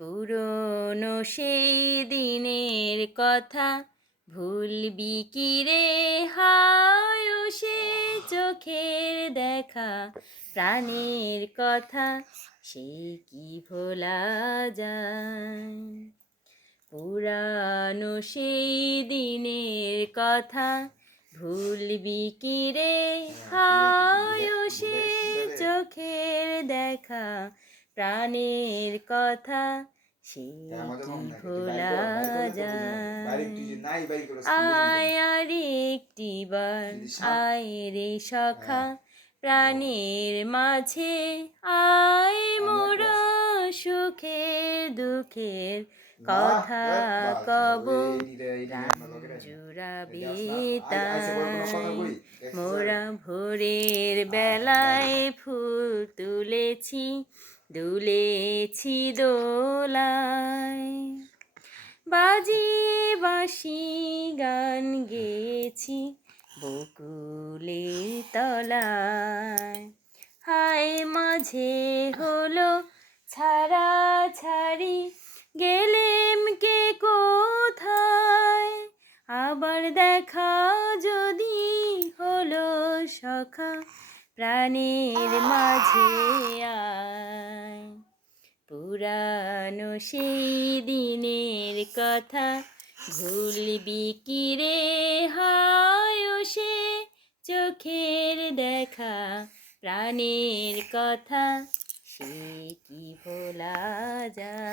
পুরনো সেই দিনের কথা ভুলবি কি রে হায় ও সে চোখের দেখা প্রাণের কথা সে কি ভোলা যায়। পুরানো সেই দিনের কথা ভুলবি কি রে হায় ও সে চোখের দেখা প্রাণের কথা সে কি ভোলা যায়। আয় আর একটিবার আয় রে সখা প্রাণের মাঝে আয় মোরা সুখের দুঃখের কথা কব প্রাণ জুড়াবে তাই। মোরা ভোরের বেলায় ফুল তুলেছি দুলেছি দোলায়, বাজিয়ে বাঁশি গান গেয়েছি বকুলের তলায়। হায় মাঝে হলো ছাড়া ছাড়ি গেলেম কে কোথায়, আবার দেখা যদি হলো সখা প্রাণের মাঝে আয়। পুরানো সেই দিনের কথা ভুলবি কি রে হায় ও সে চোখের দেখা প্রাণের কথা সে কি ভোলা যায়।